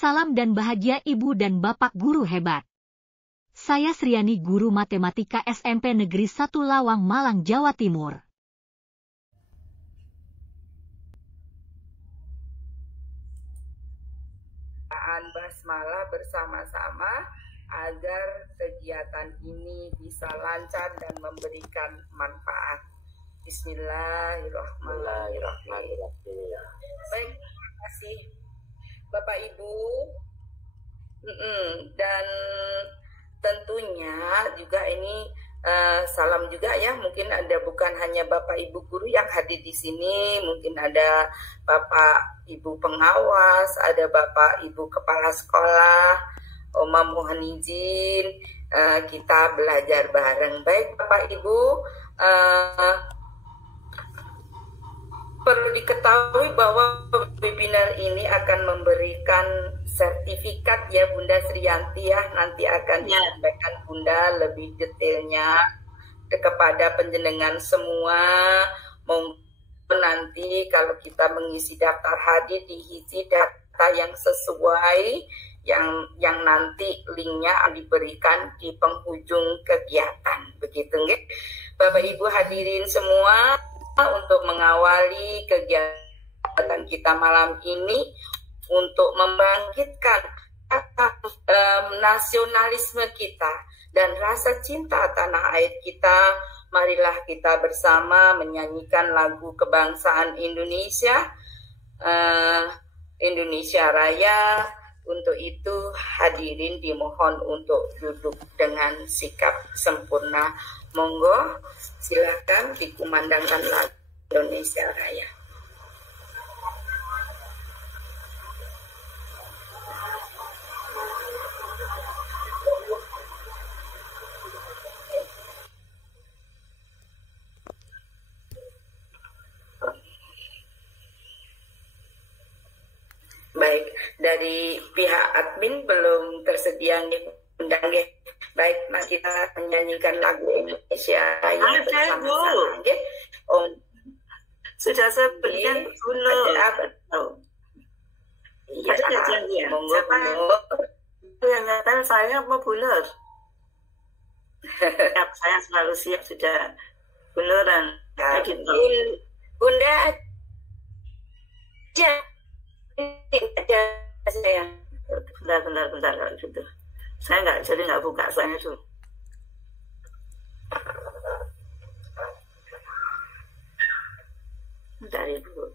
Salam dan bahagia Ibu dan Bapak guru hebat. Saya Sriani, guru matematika SMP Negeri 1 Lawang, Malang, Jawa Timur. Basmalah bersama-sama agar kegiatan ini bisa lancar dan memberikan manfaat. Bismillahirrahmanirrahim. Baik, terima kasih Bapak Ibu. Dan tentunya juga ini salam juga ya, mungkin ada bukan hanya Bapak Ibu guru yang hadir di sini, mungkin ada Bapak Ibu pengawas, ada Bapak Ibu kepala sekolah. Oma mohon izin kita belajar bareng. Baik Bapak Ibu, perlu diketahui bahwa webinar ini akan memberikan sertifikat ya Bunda Srianti ya, nanti akan disampaikan Bunda lebih detailnya kepada penjenengan semua. Mungkin nanti kalau kita mengisi daftar hadir diisi data yang sesuai, yang nanti linknya diberikan di penghujung kegiatan, begitu nggih. Bapak Ibu hadirin semua, untuk mengawali kegiatan kita malam ini, untuk membangkitkan nasionalisme kita dan rasa cinta tanah air kita, marilah kita bersama menyanyikan lagu kebangsaan Indonesia, Indonesia Raya. Untuk itu hadirin dimohon untuk duduk dengan sikap sempurna. Monggo silakan dikumandangkan lagu Indonesia Raya. Baik, dari pihak admin belum tersedia undang nggih. Baik, nah kita menyanyikan lagu Indonesia Raya bersama-sama nggih. Sudah saya berikan dulu. Iya, monggo. Yang ngatakan saya mau buler. Saya selalu siap sudah buleran. Bunda aja. Ada saya. Bentar kalau gitu. Saya nggak buka soalnya tuh. Bentar Ibu.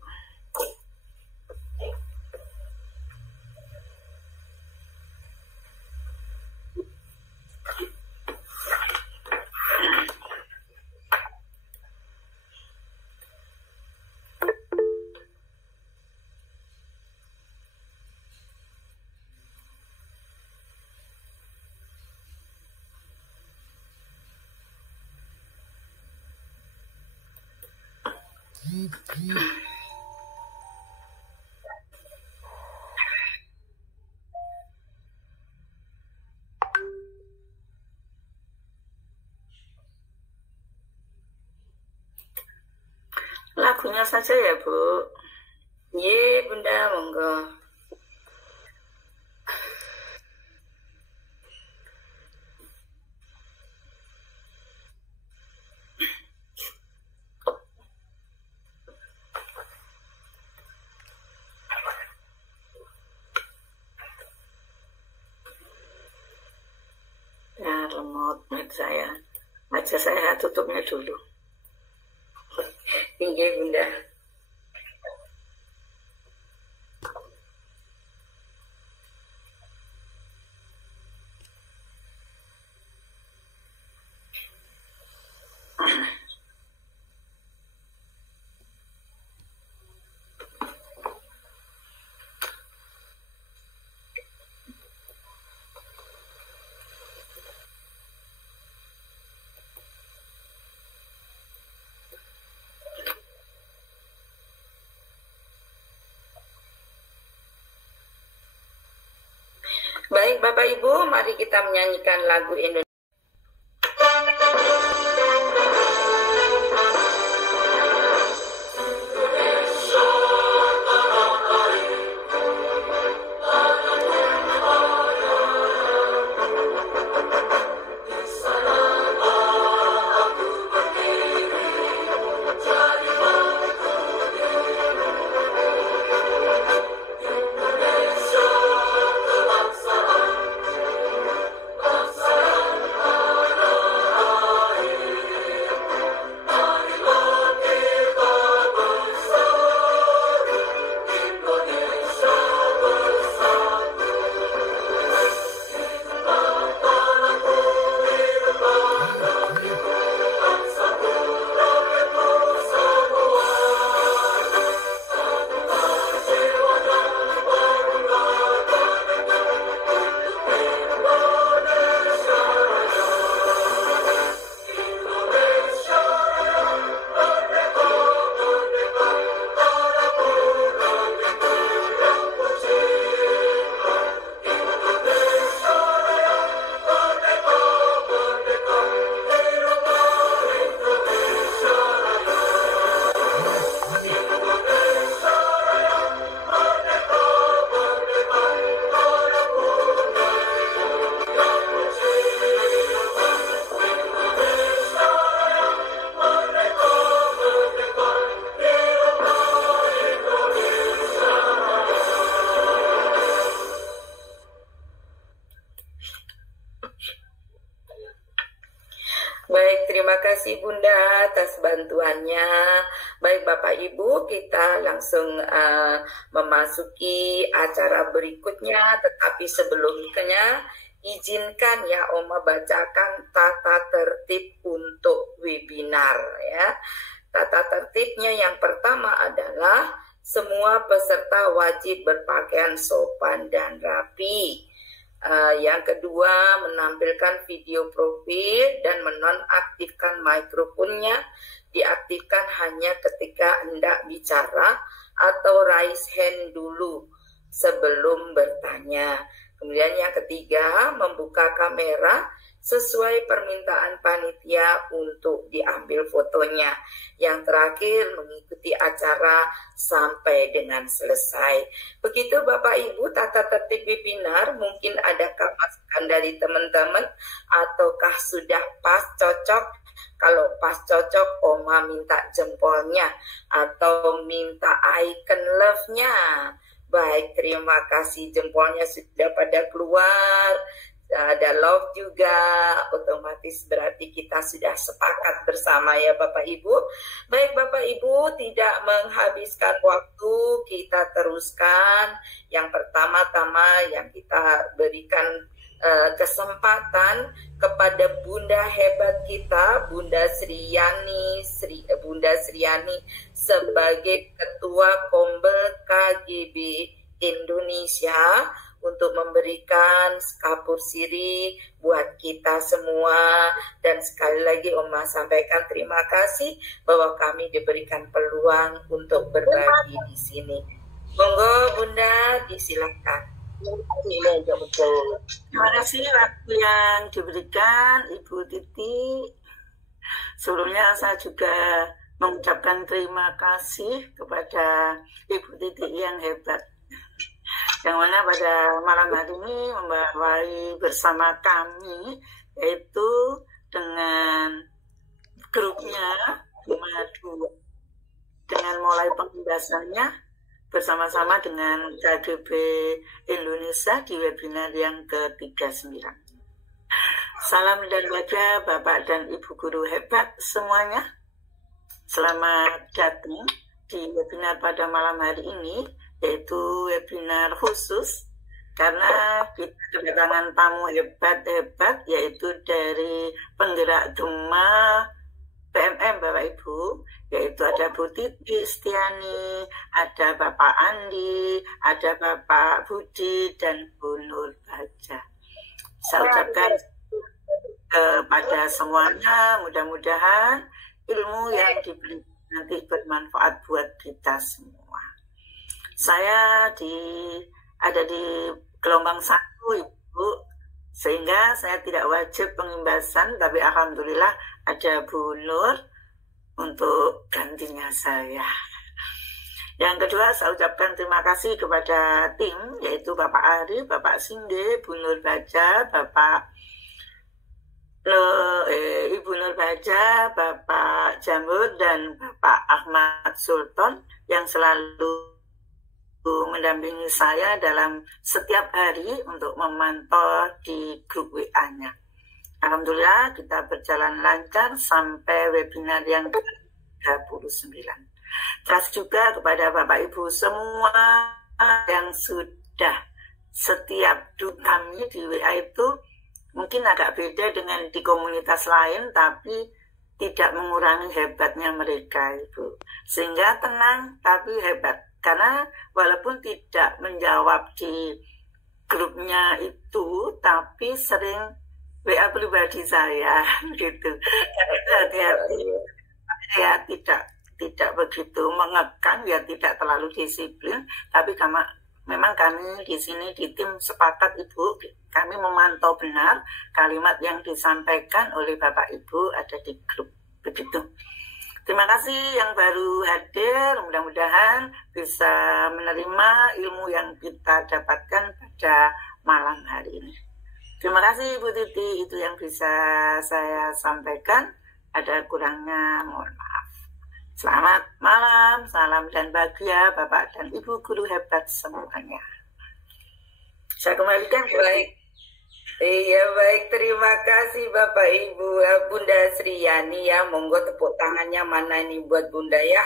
Lagunya saja ya Bu. Ye Bunda, monggo. Ya remote mic saya. Aja saya tutupnya dulu. Tinggi Bunda. Baik Bapak Ibu, mari kita menyanyikan lagu Indonesia. Terima kasih Bunda atas bantuannya. Baik Bapak Ibu, kita langsung memasuki acara berikutnya. Tetapi sebelumnya, izinkan ya Oma bacakan tata tertib untuk webinar ya. Tata tertibnya yang pertama adalah semua peserta wajib berpakaian sopan dan rapi. Yang kedua, menampilkan video profil dan menonaktifkan mikrofonnya. Diaktifkan hanya ketika hendak bicara atau raise hand dulu sebelum bertanya. Kemudian yang ketiga, membuka kamera sesuai permintaan panitia untuk diambil fotonya. Yang terakhir, mengikuti acara sampai dengan selesai. Begitu Bapak Ibu tata tertib webinar. Mungkin adakah masukan dari teman-teman ataukah sudah pas cocok? Kalau pas cocok, Oma minta jempolnya atau minta icon love-nya. Baik, terima kasih, jempolnya sudah pada keluar. Ada love juga, otomatis berarti kita sudah sepakat bersama ya Bapak Ibu. Baik Bapak Ibu, tidak menghabiskan waktu, kita teruskan. Yang pertama-tama yang kita berikan kesempatan kepada Bunda hebat kita, Bunda Sriani sebagai Ketua Kombel KGB Indonesia untuk memberikan kapur siri buat kita semua. Dan sekali lagi Oma sampaikan terima kasih bahwa kami diberikan peluang untuk berbagi di sini. Monggo Bunda, disilakan. Terima kasih waktu yang diberikan Ibu Titi. Sebelumnya saya juga mengucapkan terima kasih kepada Ibu Titi yang hebat, yang mana pada malam hari ini membawai bersama kami, yaitu dengan grupnya Madu, dengan mulai pembahasannya bersama-sama dengan KGB Indonesia di webinar yang ke-39. Salam dan bahagia Bapak dan Ibu guru hebat semuanya. Selamat datang di webinar pada malam hari ini, yaitu webinar khusus karena kita kedatangan tamu hebat-hebat, yaitu dari penggerak Gema PMM Bapak Ibu, yaitu ada Bu Titi Istiani, ada Bapak Andi, ada Bapak Budi, dan Bu Nur Baja. Saya ucapkan kepada semuanya, mudah-mudahan ilmu yang diberi nanti bermanfaat buat kita semua. Saya ada di gelombang 1 Ibu, sehingga saya tidak wajib pengimbasan, tapi alhamdulillah ada Bu Nur untuk gantinya saya. Yang kedua, saya ucapkan terima kasih kepada tim, yaitu Bapak Ari, Bapak Sinde, Bu Nur Baja, Ibu Nur Baja, Bapak Jamur, dan Bapak Ahmad Sultan yang selalu mendampingi saya dalam setiap hari untuk memantau di grup WA-nya. Alhamdulillah kita berjalan lancar sampai webinar yang ke-39. Terus juga kepada Bapak Ibu semua yang sudah setiap kami di WA itu mungkin agak beda dengan di komunitas lain, tapi tidak mengurangi hebatnya mereka Ibu. Sehingga tenang tapi hebat. Karena walaupun tidak menjawab di grupnya itu, tapi sering WA pribadi saya gitu. Hati-hati ya, tidak begitu mengekang, ya tidak terlalu disiplin, tapi memang kami di sini di tim sepakat Ibu, kami memantau benar kalimat yang disampaikan oleh Bapak Ibu ada di grup begitu. Terima kasih yang baru hadir, mudah-mudahan bisa menerima ilmu yang kita dapatkan pada malam hari ini. Terima kasih Bu Titi, itu yang bisa saya sampaikan. Ada kurangnya mohon maaf. Selamat malam, salam dan bahagia Bapak dan Ibu guru hebat semuanya. Saya kembalikan. Baik. Iya baik, terima kasih Bapak Ibu. Bunda Sriani ya, monggo tepuk tangannya mana ini buat Bunda ya.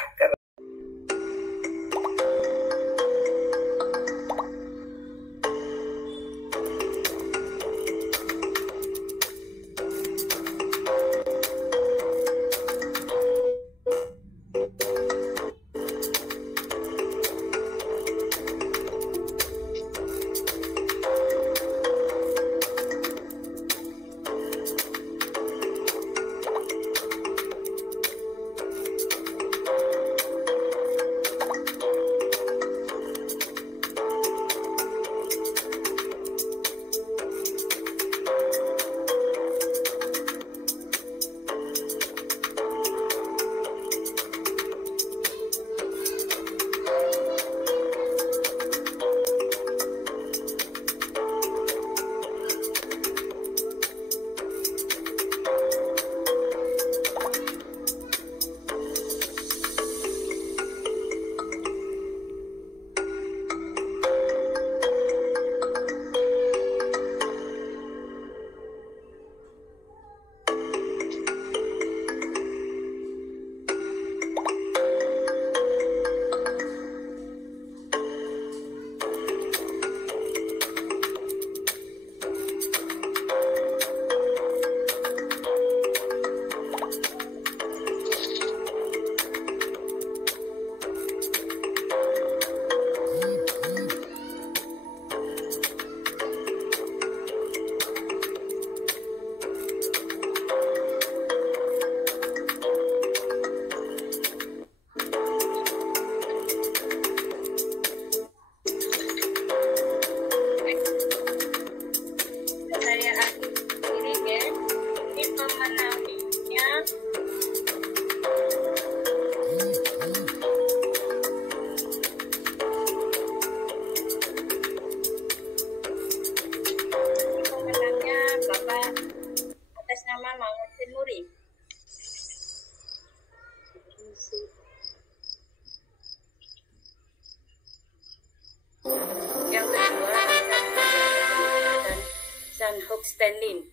Stanley.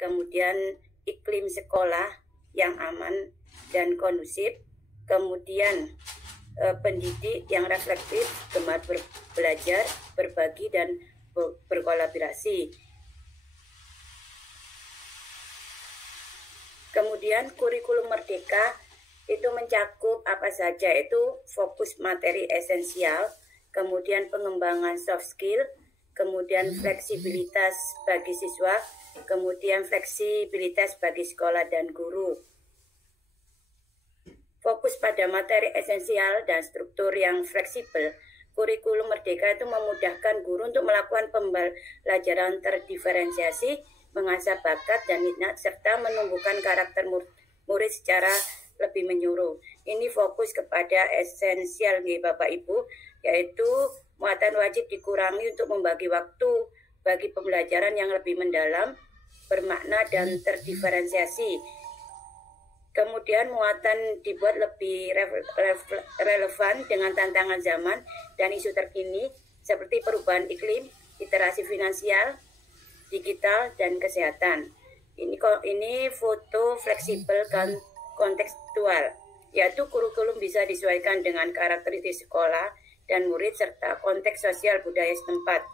Kemudian iklim sekolah yang aman dan kondusif, kemudian pendidik yang reflektif, gemar belajar, berbagi dan berkolaborasi. Kemudian kurikulum merdeka itu mencakup apa saja, itu fokus materi esensial, kemudian pengembangan soft skill, kemudian fleksibilitas bagi siswa, kemudian fleksibilitas bagi sekolah dan guru. Fokus pada materi esensial dan struktur yang fleksibel, kurikulum merdeka itu memudahkan guru untuk melakukan pembelajaran terdiferensiasi, mengasah bakat dan minat, serta menumbuhkan karakter murid secara lebih menyeluruh. Ini fokus kepada esensial nih Bapak Ibu, yaitu muatan wajib dikurangi untuk membagi waktu bagi pembelajaran yang lebih mendalam, bermakna dan terdiferensiasi. Kemudian muatan dibuat lebih relevan dengan tantangan zaman dan isu terkini seperti perubahan iklim, literasi finansial, digital, dan kesehatan. Ini foto fleksibel dan kontekstual, yaitu kurikulum bisa disesuaikan dengan karakteristik sekolah dan murid serta konteks sosial budaya setempat.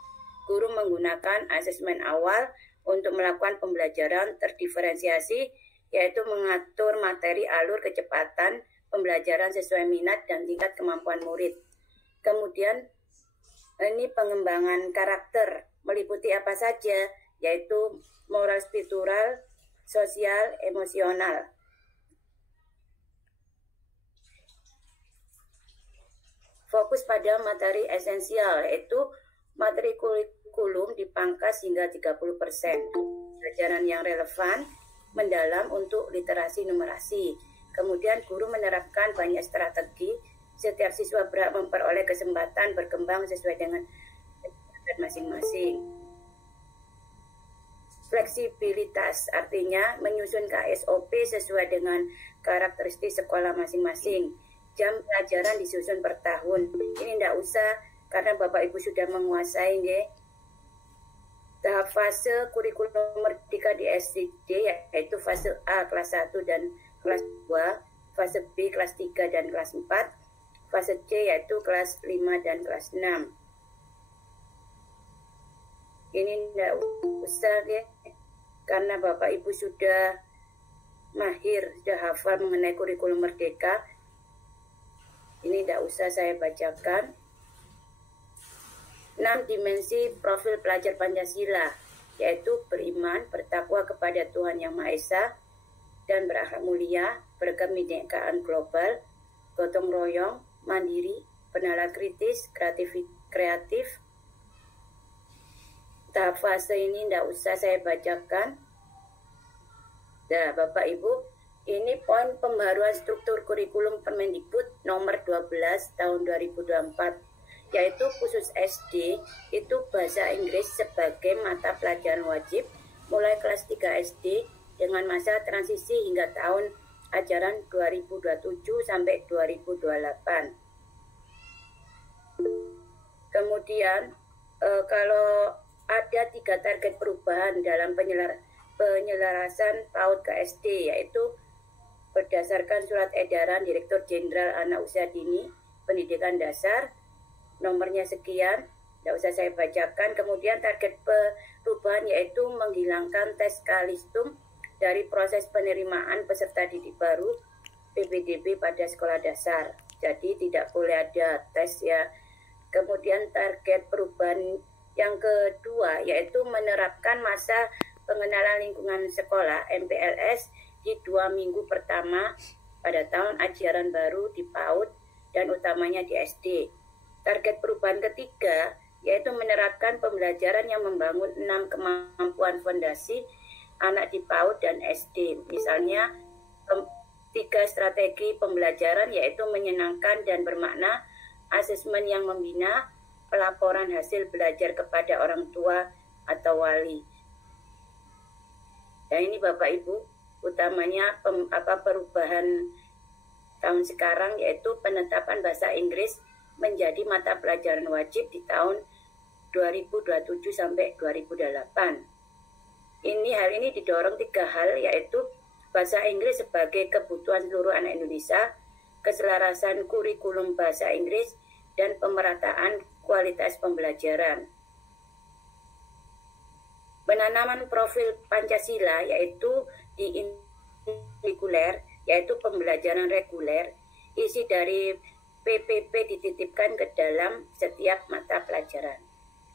Guru menggunakan asesmen awal untuk melakukan pembelajaran terdiferensiasi, yaitu mengatur materi, alur, kecepatan pembelajaran sesuai minat dan tingkat kemampuan murid. Kemudian ini pengembangan karakter meliputi apa saja, yaitu moral, spiritual, sosial, emosional. Fokus pada materi esensial, yaitu materi kurikulum dipangkas hingga 30%. Pelajaran yang relevan, mendalam untuk literasi numerasi. Kemudian guru menerapkan banyak strategi, setiap siswa berhak memperoleh kesempatan berkembang sesuai dengan masing-masing. Fleksibilitas artinya menyusun KSOP sesuai dengan karakteristik sekolah masing-masing. Jam pelajaran disusun per tahun. Ini tidak usah karena Bapak Ibu sudah menguasai, nggih. Tahap fase kurikulum merdeka di SD yaitu fase A kelas 1 dan kelas 2, fase B kelas 3 dan kelas 4, fase C yaitu kelas 5 dan kelas 6. Ini tidak usah ya, karena Bapak Ibu sudah mahir, sudah hafal mengenai kurikulum merdeka. Ini tidak usah saya bacakan. 6 dimensi profil pelajar Pancasila, yaitu beriman, bertakwa kepada Tuhan Yang Maha Esa, dan berakhlak mulia, berkebinekaan global, gotong royong, mandiri, bernalar kritis, kreatif. Tahap fase ini tidak usah saya bacakan. Nah, Bapak Ibu, ini poin pembaruan struktur kurikulum Permendikbud nomor 12 tahun 2024, yaitu khusus SD itu bahasa Inggris sebagai mata pelajaran wajib mulai kelas 3 SD dengan masa transisi hingga tahun ajaran 2027 sampai 2028. Kemudian kalau ada 3 target perubahan dalam penyelarasan PAUD ke SD, yaitu berdasarkan surat edaran Direktur Jenderal Anak Usia Dini Pendidikan Dasar nomornya sekian, tidak usah saya bacakan. Kemudian target perubahan yaitu menghilangkan tes kalistum dari proses penerimaan peserta didik baru PPDB pada sekolah dasar. Jadi tidak boleh ada tes ya. Kemudian target perubahan yang kedua yaitu menerapkan masa pengenalan lingkungan sekolah MPLS di 2 minggu pertama pada tahun ajaran baru di PAUD dan utamanya di SD. Target perubahan ketiga yaitu menerapkan pembelajaran yang membangun 6 kemampuan fondasi anak di PAUD dan SD. Misalnya 3 strategi pembelajaran yaitu menyenangkan dan bermakna, asesmen yang membina, pelaporan hasil belajar kepada orang tua atau wali. Dan ini Bapak Ibu, utamanya perubahan tahun sekarang yaitu penetapan bahasa Inggris menjadi mata pelajaran wajib di tahun 2027 sampai 2028. Hal ini didorong 3 hal, yaitu bahasa Inggris sebagai kebutuhan seluruh anak Indonesia, keselarasan kurikulum bahasa Inggris, dan pemerataan kualitas pembelajaran. Penanaman profil Pancasila yaitu di kurikuler, yaitu pembelajaran reguler, isi dari PPP dititipkan ke dalam setiap mata pelajaran.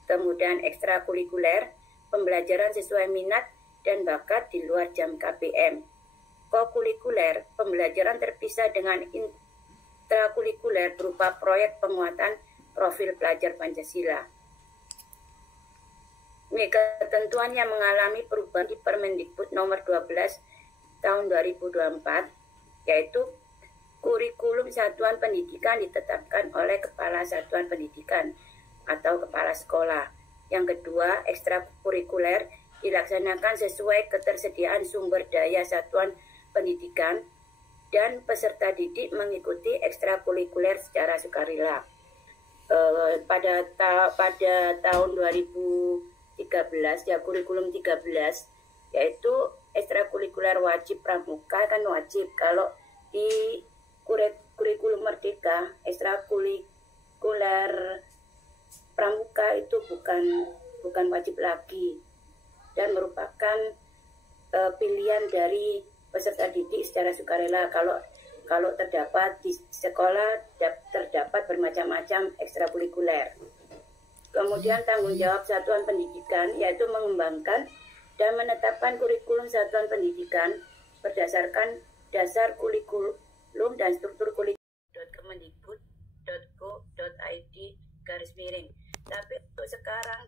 Kemudian ekstrakurikuler, pembelajaran sesuai minat dan bakat di luar jam KBM. Kokurikuler, pembelajaran terpisah dengan intrakurikuler berupa proyek penguatan profil pelajar Pancasila. Ketentuan yang mengalami perubahan di Permendikbud nomor 12 tahun 2024, yaitu kurikulum satuan pendidikan ditetapkan oleh Kepala Satuan Pendidikan atau Kepala Sekolah. Yang kedua, ekstrakurikuler dilaksanakan sesuai ketersediaan sumber daya satuan pendidikan dan peserta didik mengikuti ekstrakurikuler secara sukarela. Pada tahun 2013 ya, kurikulum 13 yaitu ekstrakurikuler wajib pramuka kan wajib. Kalau di kurikulum merdeka ekstrakurikuler pramuka itu bukan wajib lagi dan merupakan pilihan dari peserta didik secara sukarela. Kalau terdapat di sekolah terdapat bermacam-macam ekstrakurikuler. Kemudian tanggung jawab satuan pendidikan yaitu mengembangkan dan menetapkan kurikulum satuan pendidikan berdasarkan dasar kurikulum dan struktur kurikulum .kemendikbud.go.id/. Tapi untuk sekarang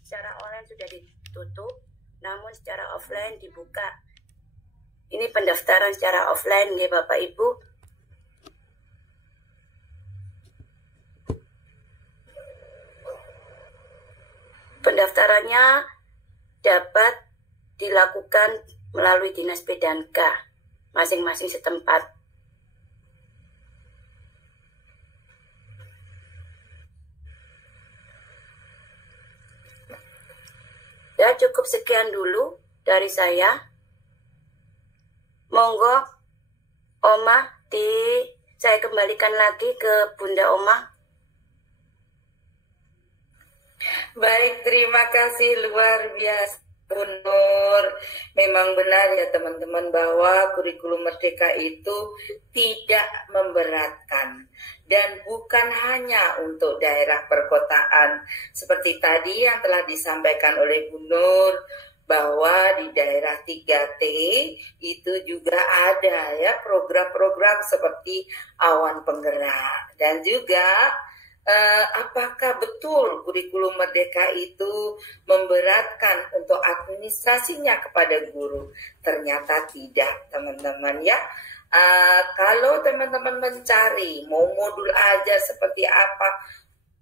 secara online sudah ditutup, namun secara offline dibuka. Ini pendaftaran secara offline ya Bapak Ibu. Pendaftarannya dapat dilakukan melalui Dinas P.Dan.K. masing-masing setempat. Sudah cukup sekian dulu dari saya. Monggo Oma, saya kembalikan lagi ke Bunda Oma. Baik, terima kasih luar biasa Bu Nur. Memang benar ya teman-teman bahwa kurikulum merdeka itu tidak memberatkan dan bukan hanya untuk daerah perkotaan seperti tadi yang telah disampaikan oleh Bu Nur, bahwa di daerah 3T itu juga ada ya program-program seperti awan penggerak. Dan juga apakah betul kurikulum merdeka itu memberatkan untuk administrasinya kepada guru? Ternyata tidak teman-teman ya. Kalau teman-teman mencari mau modul aja seperti apa,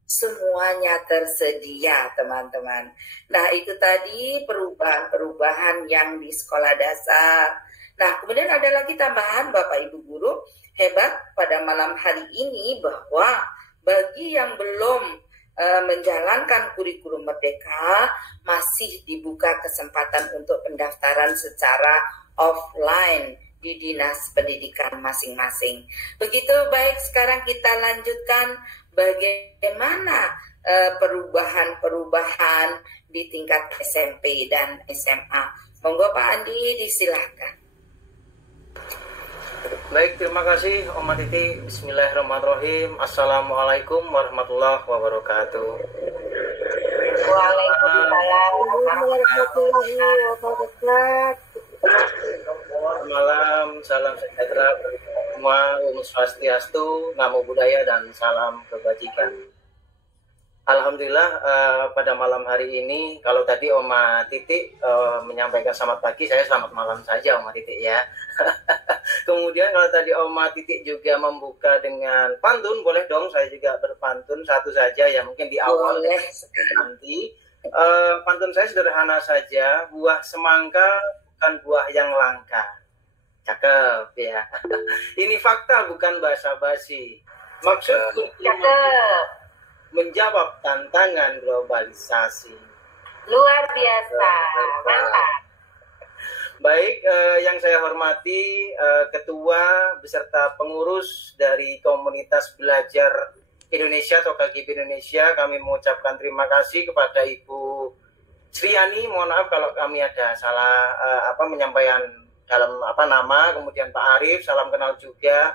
semuanya tersedia teman-teman. Nah itu tadi perubahan-perubahan yang di sekolah dasar. Nah kemudian ada lagi tambahan Bapak Ibu Guru hebat pada malam hari ini, bahwa bagi yang belum menjalankan kurikulum merdeka masih dibuka kesempatan untuk pendaftaran secara offline di dinas pendidikan masing-masing. Begitu, baik, sekarang kita lanjutkan bagaimana perubahan-perubahan di tingkat SMP dan SMA. Monggo Pak Andi, disilahkan. Baik, terima kasih Oma Titi. Bismillahirrahmanirrahim. Assalamualaikum warahmatullahi wabarakatuh. Waalaikumsalam warahmatullahi wabarakatuh. Malam, salam sejahtera bagi semua, Om Swastiastu, Namo Buddhaya, dan salam kebajikan. Alhamdulillah pada malam hari ini, kalau tadi Oma Titik menyampaikan selamat pagi, saya selamat malam saja Oma Titik ya. Kemudian kalau tadi Oma Titik juga membuka dengan pantun, boleh dong saya juga berpantun satu saja ya, mungkin di awal nanti. Pantun saya sederhana saja, buah semangka bukan buah yang langka. Cakep ya. Ini fakta bukan basa-basi. Maksud Cakep. Menjawab tantangan globalisasi. Luar biasa, mantap. Baik, yang saya hormati Ketua beserta pengurus dari Komunitas Belajar Indonesia atau KGB Indonesia, kami mengucapkan terima kasih kepada Ibu Sriani. Mohon maaf kalau kami ada salah menyampaikan dalam nama. Kemudian Pak Arif, salam kenal juga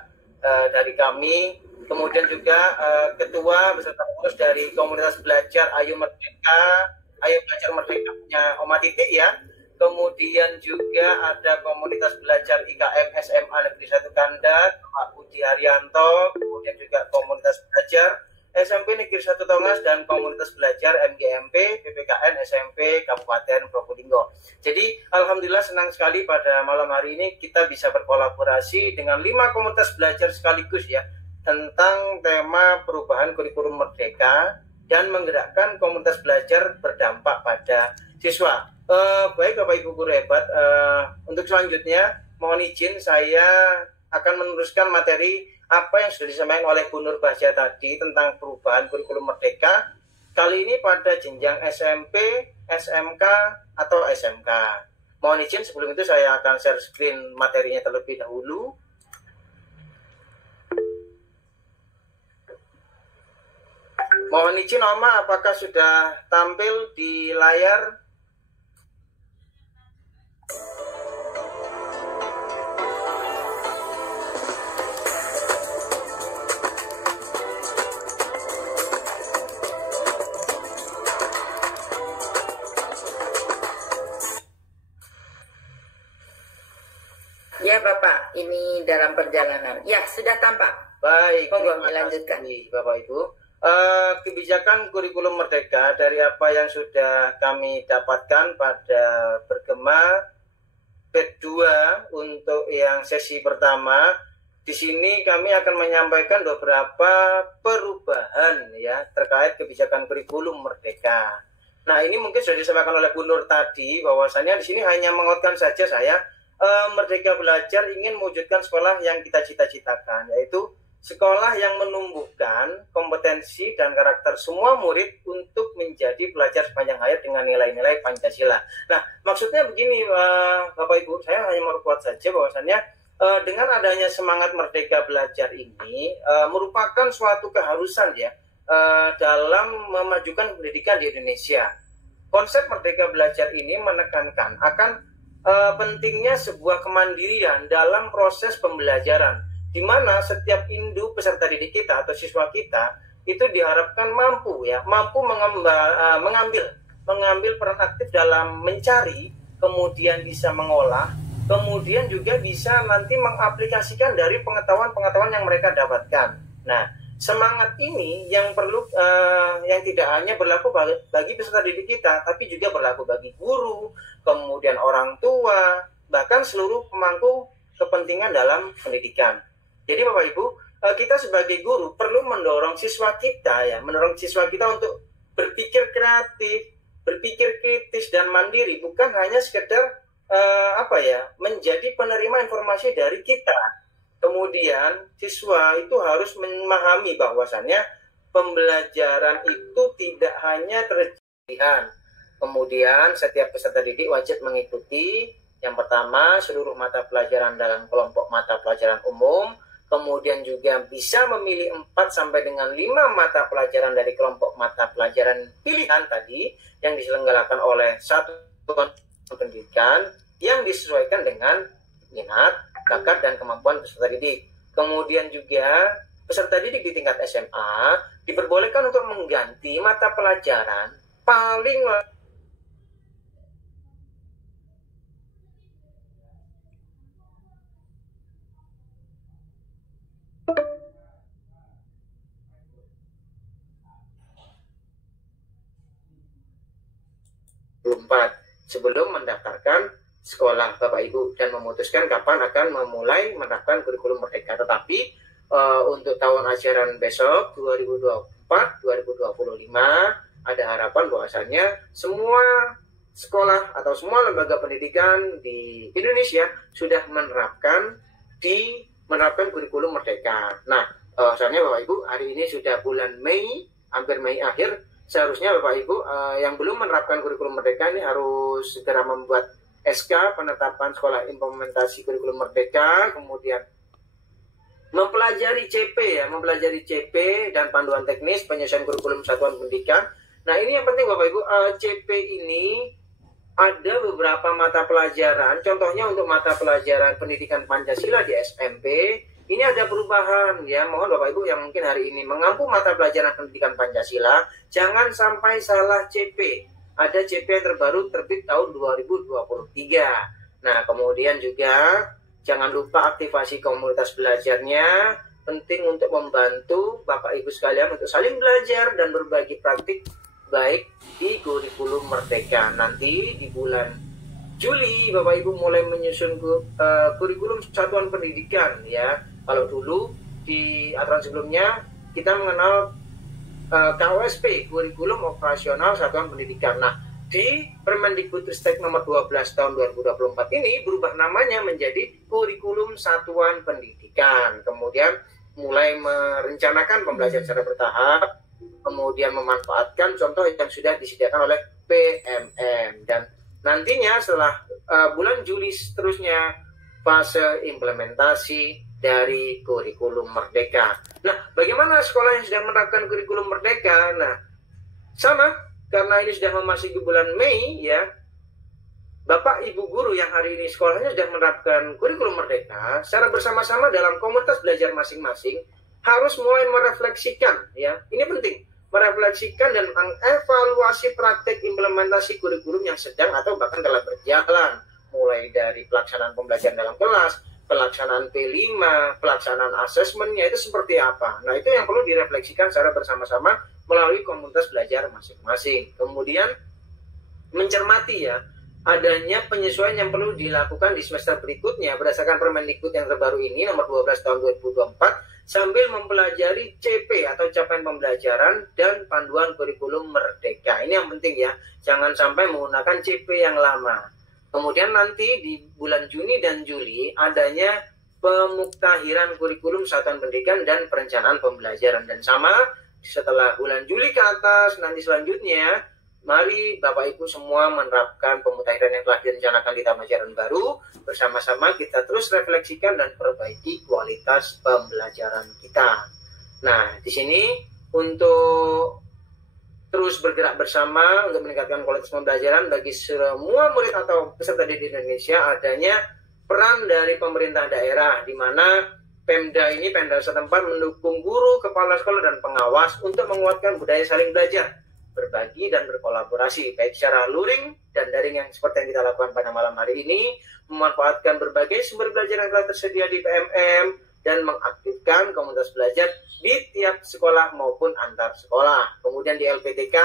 dari kami. Kemudian juga Ketua beserta pengurus dari Komunitas Belajar Ayo Merdeka, Ayo Belajar Merdeka punya Oma Titik ya. Kemudian juga ada Komunitas Belajar IKM SMA Negeri 1 Kandat, Pak Budi Haryanto. Kemudian juga Komunitas Belajar SMP Negeri 1 Tongas dan Komunitas Belajar MGMP PPKN SMP Kabupaten Probolinggo. Jadi alhamdulillah senang sekali pada malam hari ini kita bisa berkolaborasi dengan 5 komunitas belajar sekaligus ya, tentang tema perubahan kurikulum merdeka dan menggerakkan komunitas belajar berdampak pada siswa. Baik Bapak Ibu Guru hebat, untuk selanjutnya mohon izin saya akan meneruskan materi apa yang sudah disampaikan oleh Bu Nur Bahja tadi tentang perubahan kurikulum merdeka, kali ini pada jenjang SMP, SMK, atau SMK. Mohon izin sebelum itu saya akan share screen materinya terlebih dahulu. Mohon izin Oma, apakah sudah tampil di layar? Ya Bapak, ini dalam perjalanan. Ya, sudah tampak. Baik, monggo dilanjutkan. Bapak Ibu. Kebijakan kurikulum merdeka dari apa yang sudah kami dapatkan pada bergema PET 2 untuk yang sesi pertama, di sini kami akan menyampaikan beberapa perubahan ya terkait kebijakan kurikulum merdeka. Nah, ini mungkin sudah disampaikan oleh Bu Nur tadi, bahwasannya di sini hanya menguatkan saja saya Merdeka Belajar ingin mewujudkan sekolah yang kita cita-citakan, yaitu sekolah yang menumbuhkan kompetensi dan karakter semua murid untuk menjadi pelajar sepanjang hayat dengan nilai-nilai Pancasila. Nah, maksudnya begini, Bapak Ibu, saya hanya memperkuat saja bahwasannya dengan adanya semangat merdeka belajar ini merupakan suatu keharusan ya dalam memajukan pendidikan di Indonesia. Konsep merdeka belajar ini menekankan akan pentingnya sebuah kemandirian dalam proses pembelajaran, di mana setiap individu peserta didik kita atau siswa kita itu diharapkan mampu mengambil peran aktif dalam mencari, kemudian bisa mengolah, kemudian juga bisa nanti mengaplikasikan dari pengetahuan-pengetahuan yang mereka dapatkan. Nah, semangat ini yang perlu yang tidak hanya berlaku bagi peserta didik kita, tapi juga berlaku bagi guru, kemudian orang tua, bahkan seluruh pemangku kepentingan dalam pendidikan. Jadi Bapak Ibu, kita sebagai guru perlu mendorong siswa kita untuk berpikir kreatif, berpikir kritis dan mandiri, bukan hanya sekedar menjadi penerima informasi dari kita. Kemudian siswa itu harus memahami bahwasannya pembelajaran itu tidak hanya terjadi. Kemudian setiap peserta didik wajib mengikuti yang pertama seluruh mata pelajaran dalam kelompok mata pelajaran umum. Kemudian juga bisa memilih 4 sampai dengan 5 mata pelajaran dari kelompok mata pelajaran pilihan tadi yang diselenggarakan oleh satuan pendidikan yang disesuaikan dengan minat, bakat, dan kemampuan peserta didik. Kemudian juga peserta didik di tingkat SMA diperbolehkan untuk mengganti mata pelajaran paling sebelum mendaftarkan sekolah Bapak Ibu dan memutuskan kapan akan memulai menerapkan kurikulum merdeka. Tetapi untuk tahun ajaran besok 2024-2025 ada harapan bahwasannya semua sekolah atau semua lembaga pendidikan di Indonesia sudah menerapkan kurikulum merdeka. Nah, bahwasannya Bapak Ibu hari ini sudah bulan Mei, hampir Mei akhir. Seharusnya Bapak Ibu yang belum menerapkan kurikulum merdeka ini harus segera membuat SK penetapan sekolah implementasi kurikulum merdeka, kemudian mempelajari CP dan panduan teknis penyesuaian kurikulum satuan pendidikan. Nah, ini yang penting Bapak Ibu, CP ini ada beberapa mata pelajaran, contohnya untuk mata pelajaran pendidikan Pancasila di SMP. Ini ada perubahan ya, mohon Bapak Ibu yang mungkin hari ini mengampu mata pelajaran pendidikan Pancasila, jangan sampai salah CP. Ada CP yang terbaru terbit tahun 2023. Nah, kemudian juga jangan lupa aktivasi komunitas belajarnya, penting untuk membantu Bapak Ibu sekalian untuk saling belajar dan berbagi praktik baik di kurikulum merdeka. Nanti di bulan Juli Bapak Ibu mulai menyusun kurikulum satuan pendidikan ya. Kalau dulu di aturan sebelumnya kita mengenal KOSP, kurikulum operasional satuan pendidikan. Nah, di Permendikbudristek nomor 12 tahun 2024 ini berubah namanya menjadi kurikulum satuan pendidikan. Kemudian mulai merencanakan pembelajaran secara bertahap, kemudian memanfaatkan contoh yang sudah disediakan oleh PMM. Dan nantinya setelah bulan Juli seterusnya fase implementasi dari kurikulum merdeka. Nah, bagaimana sekolah yang sudah menerapkan kurikulum merdeka? Nah, sama, karena ini sudah memasuki bulan Mei ya, Bapak Ibu guru yang hari ini sekolahnya sudah menerapkan kurikulum merdeka, secara bersama-sama dalam komunitas belajar masing-masing harus mulai merefleksikan ya, ini penting, merefleksikan dan mengevaluasi praktek implementasi kurikulum yang sedang atau bahkan telah berjalan, mulai dari pelaksanaan pembelajaran dalam kelas, pelaksanaan P5, pelaksanaan asesmennya itu seperti apa. Nah, itu yang perlu direfleksikan secara bersama-sama melalui komunitas belajar masing-masing. Kemudian mencermati ya, adanya penyesuaian yang perlu dilakukan di semester berikutnya berdasarkan Permendikbud yang terbaru ini nomor 12 tahun 2024 sambil mempelajari CP atau capaian pembelajaran dan panduan kurikulum merdeka. Ini yang penting ya, jangan sampai menggunakan CP yang lama. Kemudian nanti di bulan Juni dan Juli adanya pemuktahiran kurikulum satuan pendidikan dan perencanaan pembelajaran. Dan sama setelah bulan Juli ke atas nanti selanjutnya, mari Bapak Ibu semua menerapkan pemutahiran yang telah direncanakan di tahun ajaran baru. Bersama-sama kita terus refleksikan dan perbaiki kualitas pembelajaran kita. Nah, di sini untuk terus bergerak bersama untuk meningkatkan kualitas pembelajaran bagi semua murid atau peserta didik Indonesia, adanya peran dari pemerintah daerah, di mana Pemda setempat mendukung guru, kepala sekolah, dan pengawas untuk menguatkan budaya saling belajar, berbagi, dan berkolaborasi, baik secara luring dan daring yang seperti yang kita lakukan pada malam hari ini, memanfaatkan berbagai sumber belajar yang telah tersedia di PMM, dan mengaktifkan komunitas belajar di tiap sekolah maupun antar sekolah. Kemudian di LPTK,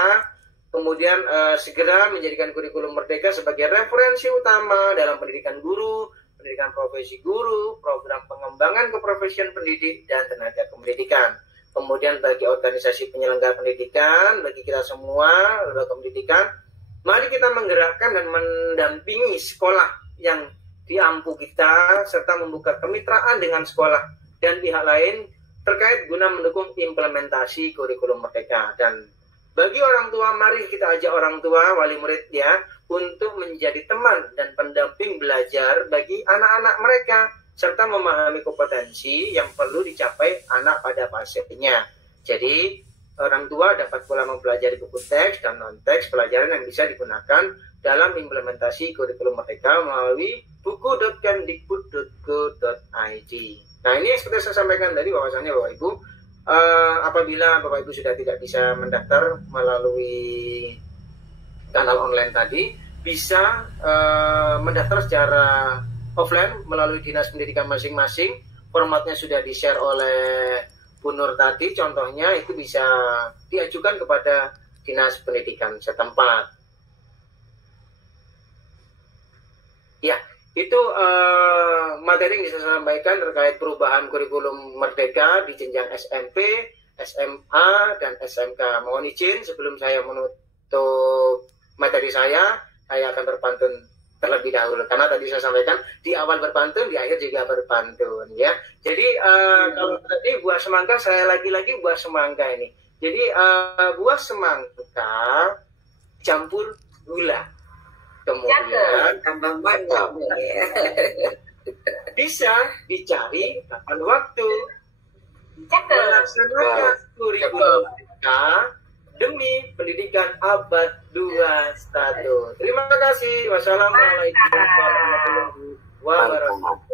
kemudian segera menjadikan kurikulum Merdeka sebagai referensi utama dalam pendidikan guru, pendidikan profesi guru, program pengembangan keprofesian pendidik, dan tenaga kependidikan. Kemudian bagi organisasi penyelenggara pendidikan, bagi kita semua, lembaga pendidikan, mari kita menggerakkan dan mendampingi sekolah yang diampu kita, serta membuka kemitraan dengan sekolah dan pihak lain terkait guna mendukung implementasi kurikulum Merdeka. Dan bagi orang tua, mari kita ajak orang tua, wali murid ya, untuk menjadi teman dan pendamping belajar bagi anak-anak mereka, serta memahami kompetensi yang perlu dicapai anak pada fasenya. Jadi, orang tua dapat pula mempelajari buku teks dan non-teks pelajaran yang bisa digunakan dalam implementasi kurikulum Merdeka melalui buku.kemdikbud.go.id. Nah, ini yang seperti saya sampaikan tadi, bahwasannya Bapak Ibu, apabila Bapak Ibu sudah tidak bisa mendaftar melalui kanal online tadi, bisa mendaftar secara offline melalui dinas pendidikan masing-masing. Formatnya sudah di-share oleh Bu Nur tadi, contohnya itu bisa diajukan kepada dinas pendidikan setempat. Ya, itu materi yang bisa saya sampaikan terkait perubahan kurikulum Merdeka di jenjang SMP, SMA, dan SMK. Mohon izin sebelum saya menutup materi saya akan berpantun terlebih dahulu, karena tadi saya sampaikan di awal berpantun, di akhir juga berpantun ya. Jadi kalau tadi buah semangka, saya lagi-lagi buah semangka ini. Jadi buah semangka campur gula, kemudian tambah mantap, bisa dicari kapan waktu, melaksanakan kurikulum Merdeka demi pendidikan abad 21. Terima kasih. Wassalamualaikum warahmatullahi wabarakatuh.